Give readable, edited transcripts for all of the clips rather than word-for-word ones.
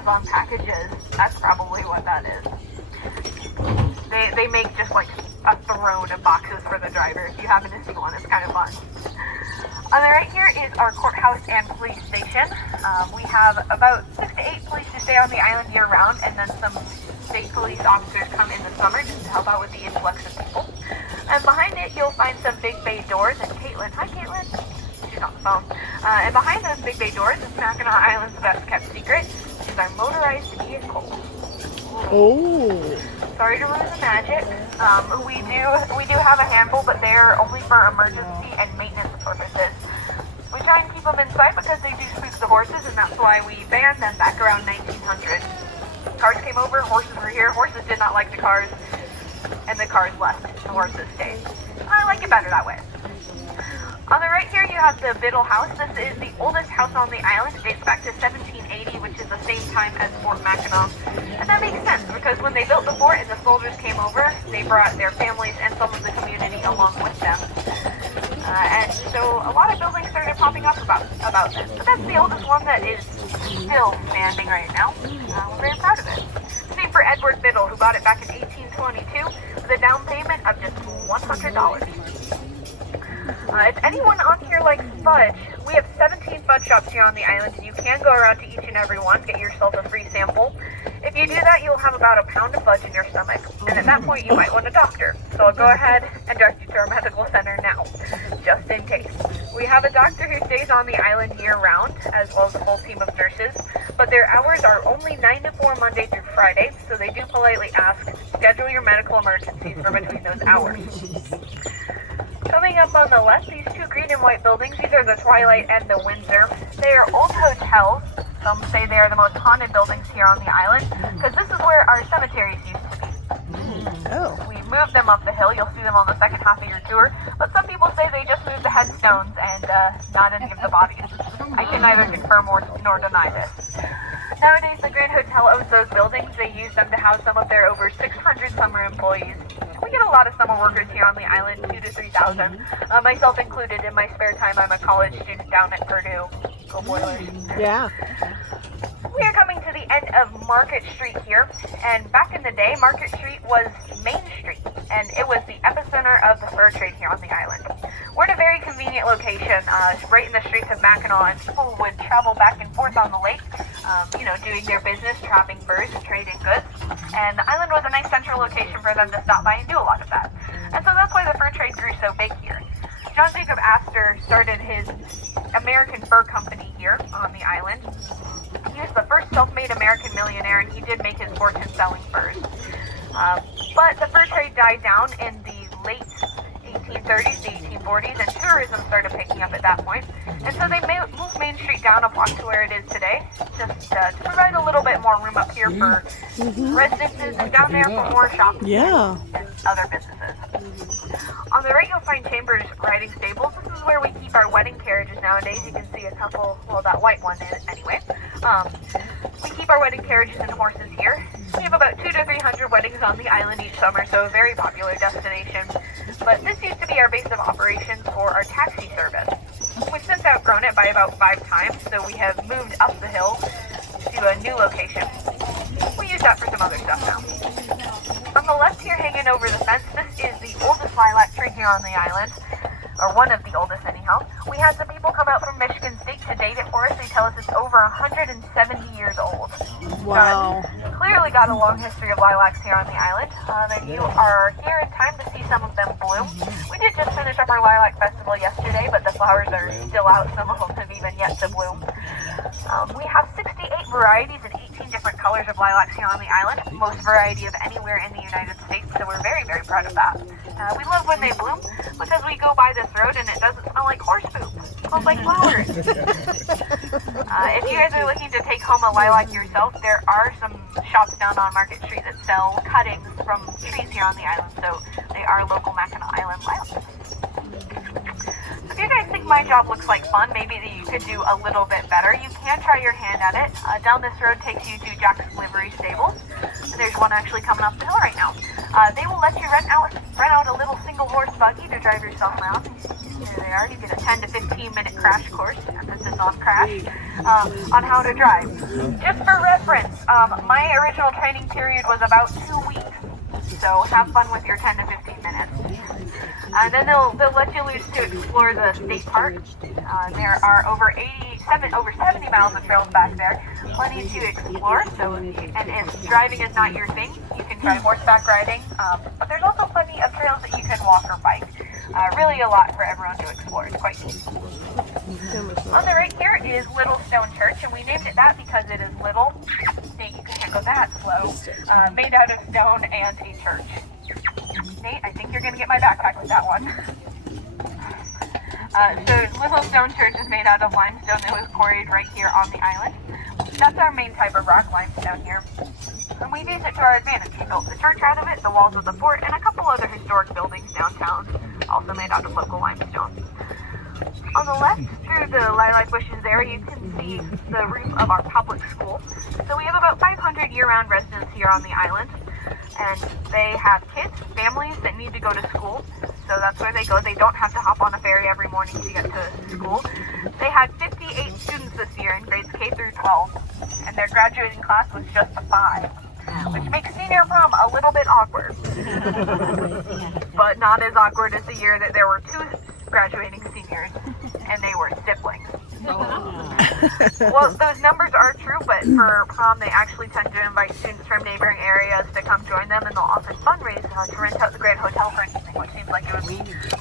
Amazon packages. That's probably what that is. They make just like a throne of boxes for the driver. If you happen to see one, it's kind of fun. On the right here is our courthouse and police station. We have about 6 to 8 police to stay on the island year round, and then some state police officers come in the summer just to help out with the influx of people. And behind it, you'll find some big bay doors. And Caitlin, hi Caitlin. She's on the phone. And behind those big bay doors is Mackinac Island's best kept secret, which is our motorized vehicle. Oh. Sorry to ruin the magic. We do have a handful, but they're only for emergency and maintenance purposes. We try and keep them inside because they do spook the horses, and that's why we banned them back around 1900. Cars came over, horses were here, horses did not like the cars, and the cars left, the horses stayed. I like it better that way. On the right here you have the Biddle House. This is the oldest house on the island. It dates back to 1780, which is the same time as Fort Mackinac. And that makes sense because when they built the fort and the soldiers came over, they brought their families and some of the community along with them. And so a lot of buildings started popping up about this. But that's the oldest one that is still standing right now. We're very proud of it. It's named for Edward Biddle, who bought it back in 1822 with a down payment of just $100. If anyone on here likes fudge, we have 17 fudge shops here on the island, and you can go around to each and every one, get yourself a free sample. If you do that, you'll have about a pound of fudge in your stomach, and at that point you might want a doctor. So I'll go ahead and direct you to our medical center now, just in case. We have a doctor who stays on the island year-round, as well as a full team of nurses, but their hours are only 9 to 4 Monday through Friday, so they do politely ask, schedule your medical emergencies for between those hours. Coming up on the left, these two green and white buildings, these are the Twilight and the Windsor. They are old hotels. Some say they are the most haunted buildings here on the island, because this is where our cemeteries used to be. Oh. We moved them up the hill. You'll see them on the second half of your tour, but some people say they just moved the headstones and not any of the bodies. I can neither confirm nor deny this. Nowadays, the Grand Hotel owns those buildings. They use them to house some of their over 600 summer employees. We get a lot of summer workers here on the island, 2,000 to 3,000. Myself included. In my spare time, I'm a college student down at Purdue. Go Boilers. Yeah. We are coming to the end of Market Street here, and back in the day, Market Street was Main Street, and it was the epicenter of the fur trade here on the island. We're in a very convenient location, right in the streets of Mackinac, and people would travel back and forth on the lake, doing their business, trapping furs and trading goods, and the island was a nice central location for them to stop by and do a lot of that. And so that's why the fur trade grew so big here. John Jacob Astor started his American Fur Company here on the island. He was the first self-made American millionaire, and he did make his fortune selling furs. But the fur trade died down in the late 1830s to 1840s, and tourism started picking up at that point. And so they moved Main Street down a block to where it is today, just to provide a little bit more room up here for residences, and down there for more shops and other businesses. On the right, you'll find Chambers Riding Stables. This is where we keep our wedding carriages nowadays. You can see a couple, well, that white one is anyway. We keep our wedding carriages and horses here. We have about 200 to 300 weddings on the island each summer, so a very popular destination. But this used to be our base of operations for our taxi service. We've since outgrown it by about 5 times, so we have moved up the hill to a new location. We use that for some other stuff now. On the left here, hanging over the fence, this is the oldest lilac tree here on the island, or one of the oldest anyhow. We had some people come out from Michigan State to date it for us. They tell us it's over 170 years old. Wow. So clearly got a long history of lilacs here on the island. And you are here in time to see some of them bloom. We did just finish up our lilac festival yesterday, but the flowers are still out. Some of them have even yet to bloom. We have 68 varieties and 18 different colors of lilacs here on the island, most variety of anywhere in the United States, so we're very, very proud of that. We love when they bloom because we go by this road and it doesn't smell like horse poop. It smells like flowers. If you guys are looking to take home a lilac yourself, there are some shops down on Market Street that sell cuttings from trees here on the island, so they are local Mackinac Island lilacs. If you guys think my job looks like fun, maybe that you could do a little bit better, you can try your hand at it. Down this road takes you to Jack's Livery Stables. There's one actually coming up the hill right now. They will let you rent out a little single horse buggy to drive yourself around. There they are. You get a 10 to 15 minute crash course, emphasis on crash, on how to drive. Just for reference, My original training period was about 2 weeks. So have fun with your 10 to 15 minutes. And then they'll let you loose to explore the state park. There are over 70 miles of trails back there, plenty to explore. So, and if driving is not your thing, you can try horseback riding. But there's also plenty of trails that you can walk or bike. Really a lot for everyone to explore. It's quite neat. On the right here is Little Stone Church, and we named it that because it is little. Nate, you can't go that slow. Made out of stone and a church. Nate, I think you're going to get my backpack with that one. So Little Stone Church is made out of limestone that was quarried right here on the island. That's our main type of rock, limestone here. And we've used it to our advantage. We built the church out of it, the walls of the fort, and a couple other historic buildings downtown, also made out of local limestone. On the left, through the lilac bushes there, you can see the roof of our public school. So we have about 500 year-round residents here on the island, and they have kids, families that need to go to school. So that's where they go. They don't have to hop on a ferry every morning to get to school. They had 58 students this year in grades K through 12, and their graduating class was just 5. Which makes senior prom a little bit awkward. But not as awkward as the year that there were 2 graduating seniors, and they were siblings. Well, those numbers are true, but for prom, they actually tend to invite students from neighboring areas to come join them, and they'll often fundraise to rent out the Grand Hotel for anything, which seems like it would be just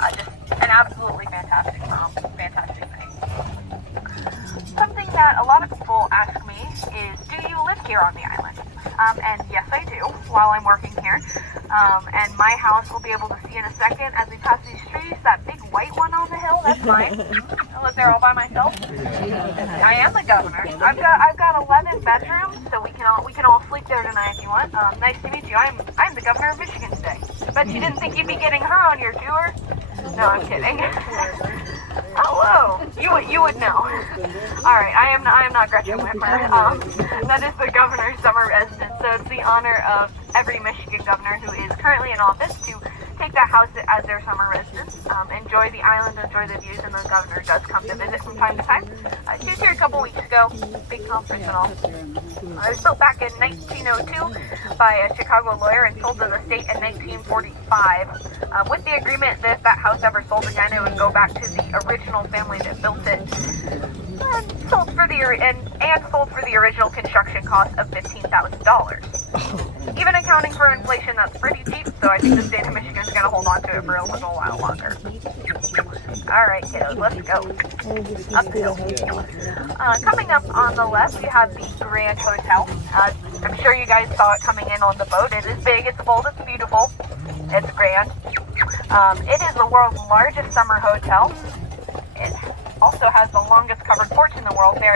an absolutely fantastic prom, fantastic thing. Something that a lot of people ask me is, do you live here on the island? And yes, I do, while I'm working here. And my house we'll be able to see in a second as we pass these trees. That big white one on the hill, that's mine. I live there all by myself. I am the governor. I've got 11 bedrooms, so we can all sleep there tonight if you want. Nice to meet you. I'm the governor of Michigan today. Bet you didn't think you'd be getting her on your tour. No, I'm kidding. Hello. You would know. All right, I am not Gretchen Whitmer. That is the governor's summer residence. So it's the honor of every Michigan governor who is currently in office to take that house as their summer residence. Enjoy the island, enjoy the views, and the governor does come to visit from time to time. She was here a couple weeks ago, big conference and all. It was built back in 1902 by a Chicago lawyer and sold to the state in 1945. With the agreement that if that house ever sold again, it would go back to the original family that built it. And sold for the original construction cost of $15,000. Even accounting for inflation, that's pretty cheap, so I think the state of Michigan is going to hold on to it for a little while longer. Alright, kiddos, let's go. Up the hill. Coming up on the left, we have the Grand Hotel. I'm sure you guys saw it coming in on the boat. It is big, it's bold, it's beautiful, it's grand. It is the world's largest summer hotel. It also has the longest covered porch in the world there.